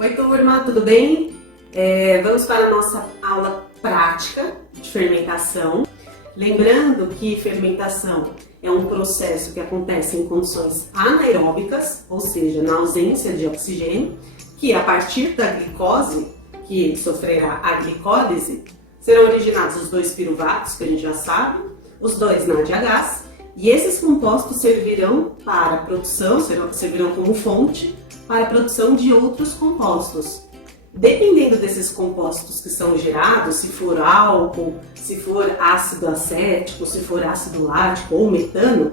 Oi turma, tudo bem? Vamos para a nossa aula prática de fermentação. Lembrando que fermentação é um processo que acontece em condições anaeróbicas, ou seja, na ausência de oxigênio, que a partir da glicose, que sofrerá a glicólise, serão originados os dois piruvatos, que a gente já sabe, os dois NADH, e esses compostos servirão para a produção, servirão como fonte para a produção de outros compostos. Dependendo desses compostos que são gerados, se for álcool, se for ácido acético, se for ácido lático ou metano,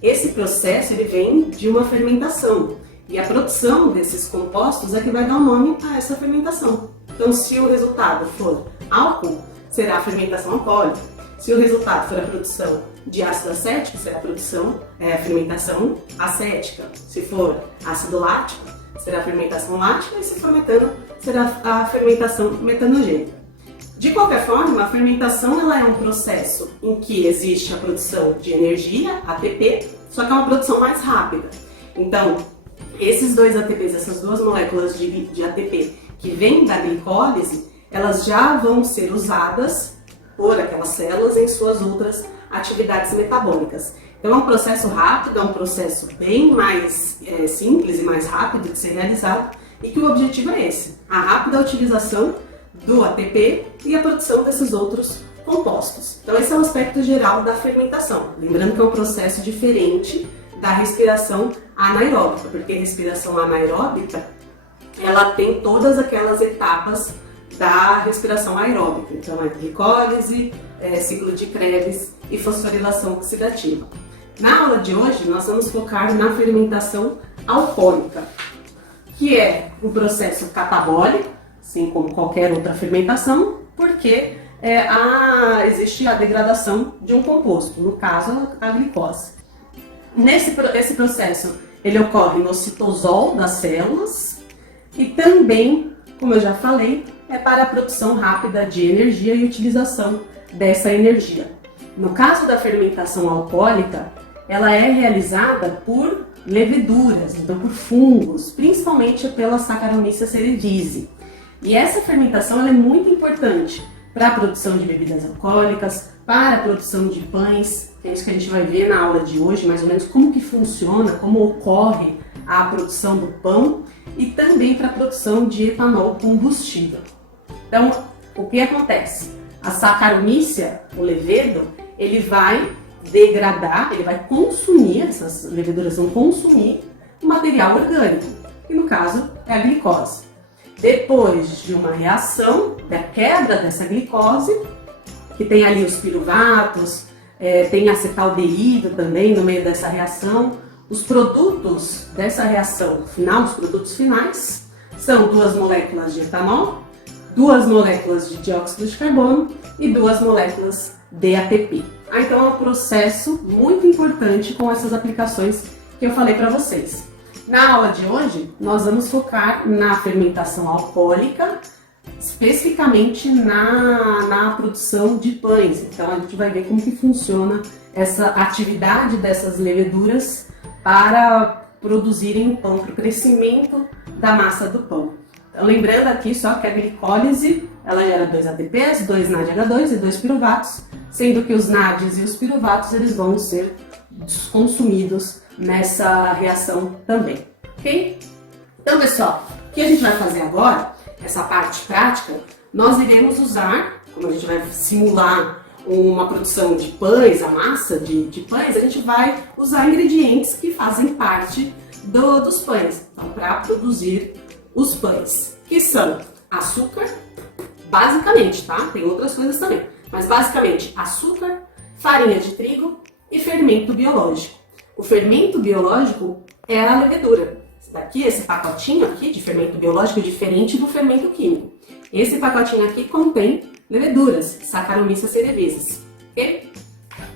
esse processo ele vem de uma fermentação. E a produção desses compostos é que vai dar o nome a essa fermentação. Então, se o resultado for álcool, será a fermentação alcoólica. Se o resultado for a produção de ácido acético, será a fermentação acética. Se for ácido lático, será a fermentação lática, e se for metano, será a fermentação metanogênica. De qualquer forma, a fermentação ela é um processo em que existe a produção de energia, ATP, só que é uma produção mais rápida. Então, esses dois ATPs, essas duas moléculas de ATP que vêm da glicólise, elas já vão ser usadas por aquelas células em suas outras atividades metabólicas. Então é um processo rápido, é um processo bem mais simples e mais rápido de ser realizado, e que o objetivo é esse, a rápida utilização do ATP e a produção desses outros compostos. Então esse é o aspecto geral da fermentação. Lembrando que é um processo diferente da respiração anaeróbica, porque a respiração anaeróbica ela tem todas aquelas etapas da respiração aeróbica. Então é glicólise, ciclo de Krebs e fosforilação oxidativa. Na aula de hoje nós vamos focar na fermentação alcoólica, que é um processo catabólico, assim como qualquer outra fermentação, porque existe a degradação de um composto, no caso a glicose. Esse processo ele ocorre no citosol das células e também, como eu já falei, é para a produção rápida de energia e utilização dessa energia. No caso da fermentação alcoólica, ela é realizada por leveduras, então por fungos, principalmente pela Saccharomyces cerevisiae. E essa fermentação ela é muito importante para a produção de bebidas alcoólicas, para a produção de pães, que é isso que a gente vai ver na aula de hoje, mais ou menos como que funciona, como ocorre a produção do pão, e também para a produção de etanol combustível. Então, o que acontece? A Saccharomyces, o levedo, ele vai degradar, ele vai consumir, essas leveduras vão consumir o material orgânico, que no caso é a glicose. Depois de uma reação, da quebra dessa glicose, que tem ali os piruvatos, tem acetaldeído também no meio dessa reação, os produtos dessa reação final, os produtos finais, são 2 moléculas de etanol, 2 moléculas de dióxido de carbono e 2 moléculas de ATP. Então é um processo muito importante com essas aplicações que eu falei para vocês. Na aula de hoje, nós vamos focar na fermentação alcoólica, especificamente na produção de pães. Então a gente vai ver como que funciona essa atividade dessas leveduras para produzirem pão, para o crescimento da massa do pão. Então, lembrando aqui só que a glicólise, ela gera 2 ATPs, 2 NADH2 e 2 piruvatos, sendo que os NADs e os piruvatos eles vão ser consumidos nessa reação também, ok? Então, pessoal, o que a gente vai fazer agora, essa parte prática, nós iremos usar, como a gente vai simular uma produção de pães, a massa de pães, a gente vai usar ingredientes que fazem parte dos pães, então, para produzir os pães, que são açúcar, basicamente, tá? Tem outras coisas também, mas basicamente açúcar, farinha de trigo e fermento biológico. O fermento biológico é a levedura. Esse pacotinho aqui de fermento biológico é diferente do fermento químico. Esse pacotinho aqui contém leveduras, Saccharomyces cerevisiae, okay?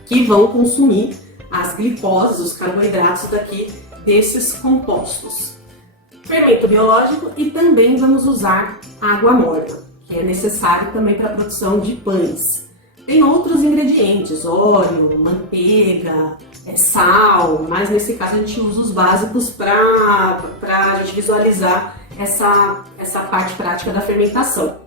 Que vão consumir as glicoses, os carboidratos daqui desses compostos. Fermento biológico, e também vamos usar água morna, que é necessário também para a produção de pães. Tem outros ingredientes, óleo, manteiga, sal, mas nesse caso a gente usa os básicos para a gente visualizar essa parte prática da fermentação.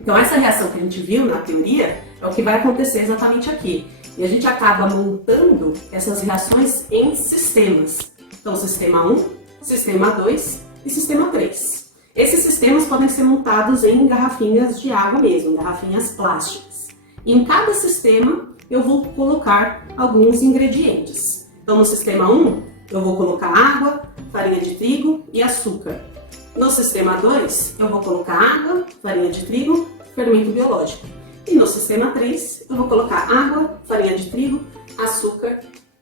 Então essa reação que a gente viu na teoria é o que vai acontecer exatamente aqui. E a gente acaba montando essas reações em sistemas. Então sistema 1, sistema 2 e sistema 3. Esses sistemas podem ser montados em garrafinhas de água mesmo, garrafinhas plásticas. E em cada sistema eu vou colocar alguns ingredientes. Então no sistema 1 eu vou colocar água, farinha de trigo e açúcar. No sistema 2 eu vou colocar água, farinha de trigo, fermento biológico. E no sistema 3 eu vou colocar água, farinha de trigo, açúcar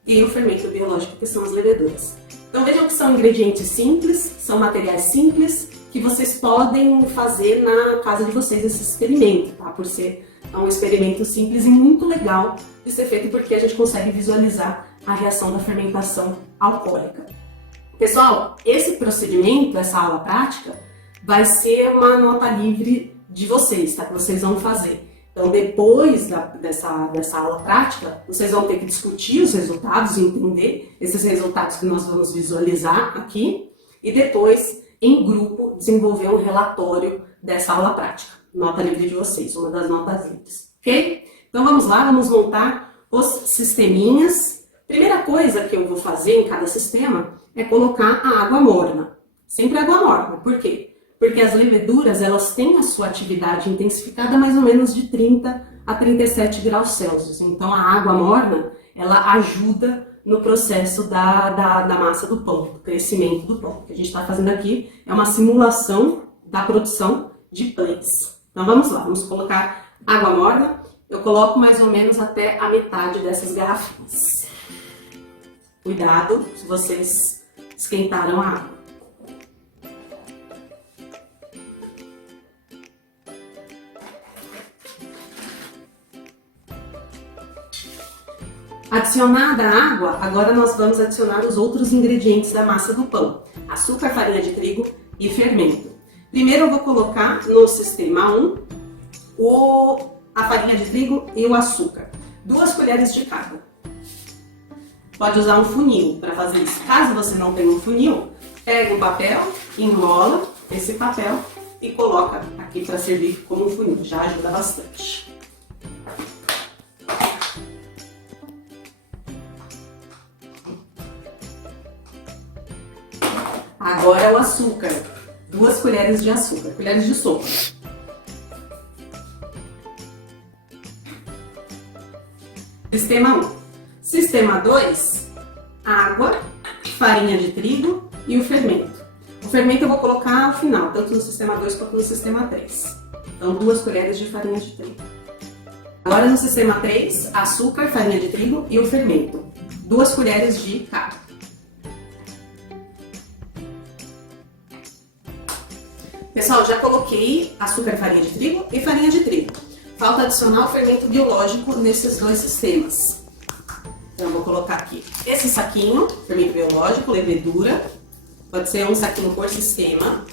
e o fermento biológico, que são as leveduras. Então vejam que são ingredientes simples, são materiais simples, que vocês podem fazer na casa de vocês esse experimento, tá? Por ser um experimento simples e muito legal de ser feito, porque a gente consegue visualizar a reação da fermentação alcoólica. Pessoal, esse procedimento, essa aula prática, vai ser uma nota livre de vocês, tá? Que vocês vão fazer. Então, depois dessa aula prática, vocês vão ter que discutir os resultados e entender esses resultados que nós vamos visualizar aqui, e depois, em grupo, desenvolver um relatório dessa aula prática. Nota livre de vocês, uma das notas livres, ok? Então vamos lá, vamos montar os sisteminhas. Primeira coisa que eu vou fazer em cada sistema é colocar a água morna. Sempre água morna. Por quê? Porque as leveduras, elas têm a sua atividade intensificada mais ou menos de 30 a 37 graus Celsius. Então a água morna, ela ajuda no processo da massa do pão, do crescimento do pão. O que a gente está fazendo aqui é uma simulação da produção de pães. Então vamos lá, vamos colocar água morna. Eu coloco mais ou menos até a metade dessas garrafinhas. Cuidado se vocês esquentaram a água. Adicionada a água, agora nós vamos adicionar os outros ingredientes da massa do pão: açúcar, farinha de trigo e fermento. Primeiro eu vou colocar no sistema 1 a farinha de trigo e o açúcar. 2 colheres de cada. Pode usar um funil para fazer isso. Caso você não tenha um funil, pega um papel, enrola esse papel e coloca aqui para servir como um funil. Já ajuda bastante. Agora é o açúcar. 2 colheres de açúcar, colheres de sopa. Sistema 1. Sistema 2, água, farinha de trigo e o fermento. O fermento eu vou colocar ao final, tanto no sistema 2 quanto no sistema 3. Então 2 colheres de farinha de trigo. Agora no sistema 3, açúcar, farinha de trigo e o fermento. 2 colheres de cada. Pessoal, já coloquei açúcar, farinha de trigo e farinha de trigo. Falta adicionar o fermento biológico nesses 2 sistemas. Então eu vou colocar aqui esse saquinho, fermento biológico, levedura. Pode ser um saquinho por sistema.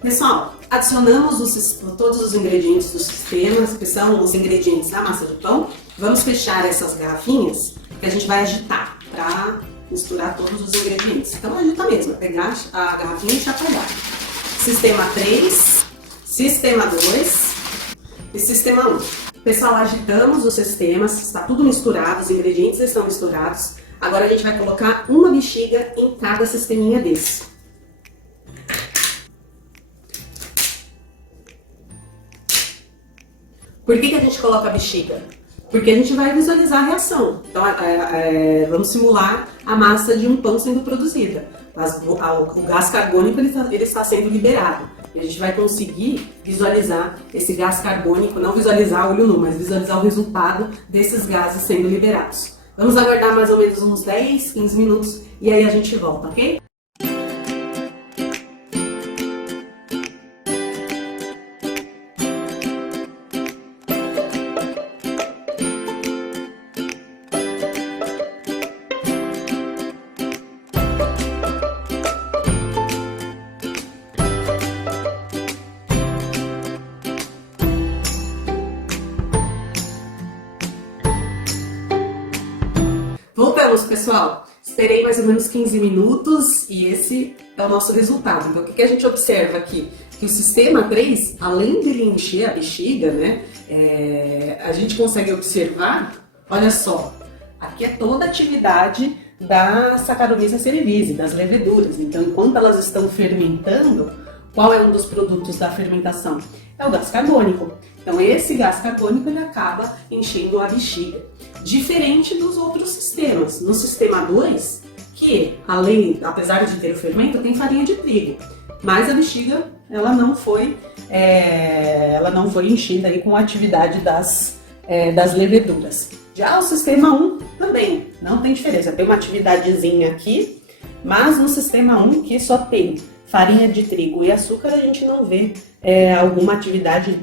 Pessoal, adicionamos todos os ingredientes do sistema, que são os ingredientes da massa de pão. Vamos fechar essas garrafinhas, que a gente vai agitar para misturar todos os ingredientes. Então agita mesmo, pegar a garrafinha e chacoalhar. Sistema 3, sistema 2 e sistema 1. Pessoal, agitamos os sistemas, está tudo misturado, os ingredientes estão misturados. Agora a gente vai colocar uma bexiga em cada sisteminha desse. Por que a gente coloca a bexiga? Porque a gente vai visualizar a reação. Então, vamos simular a massa de um pão sendo produzida. O gás carbônico ele está sendo liberado. E a gente vai conseguir visualizar esse gás carbônico, não visualizar a olho nu, mas visualizar o resultado desses gases sendo liberados. Vamos aguardar mais ou menos uns 10, 15 minutos e aí a gente volta, ok? Voltamos, pessoal. Esperei mais ou menos 15 minutos e esse é o nosso resultado. Então, o que a gente observa aqui? Que o sistema 3, além de ele encher a bexiga, né, a gente consegue observar, olha só, aqui é toda a atividade da Saccharomyces cerevisiae, das leveduras. Então, enquanto elas estão fermentando, qual é um dos produtos da fermentação? É o gás carbônico. Então, esse gás carbônico ele acaba enchendo a bexiga. Diferente dos outros sistemas. No sistema 2, que apesar de ter o fermento, tem farinha de trigo. Mas a bexiga, ela não foi enchida aí com a atividade das leveduras. Já o sistema 1 também, não tem diferença. Tem uma atividadezinha aqui, mas no sistema 1, que só tem farinha de trigo e açúcar, a gente não vê alguma atividade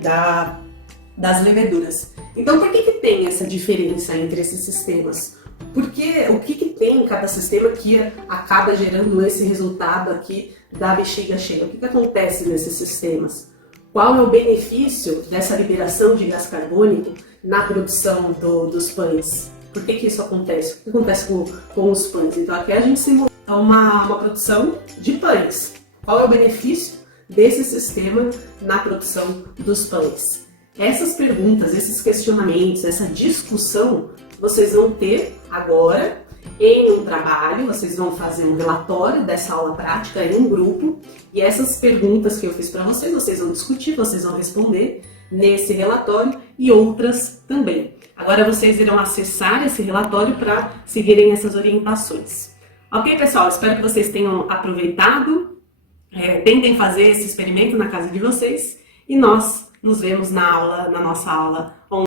das leveduras. Então, por que tem essa diferença entre esses sistemas? Porque o que tem em cada sistema que acaba gerando esse resultado aqui da bexiga cheia? O que acontece nesses sistemas? Qual é o benefício dessa liberação de gás carbônico na produção dos pães? Por que isso acontece? O que acontece com os pães? Então, aqui a gente simula uma produção de pães. Qual é o benefício desse sistema na produção dos pães? Essas perguntas, esses questionamentos, essa discussão, vocês vão ter agora em um trabalho, vocês vão fazer um relatório dessa aula prática em um grupo, e essas perguntas que eu fiz para vocês vão discutir, vocês vão responder nesse relatório e outras também. Agora vocês irão acessar esse relatório para seguirem essas orientações. Ok, pessoal? Espero que vocês tenham aproveitado. Tentem fazer esse experimento na casa de vocês e nós nos vemos na nossa aula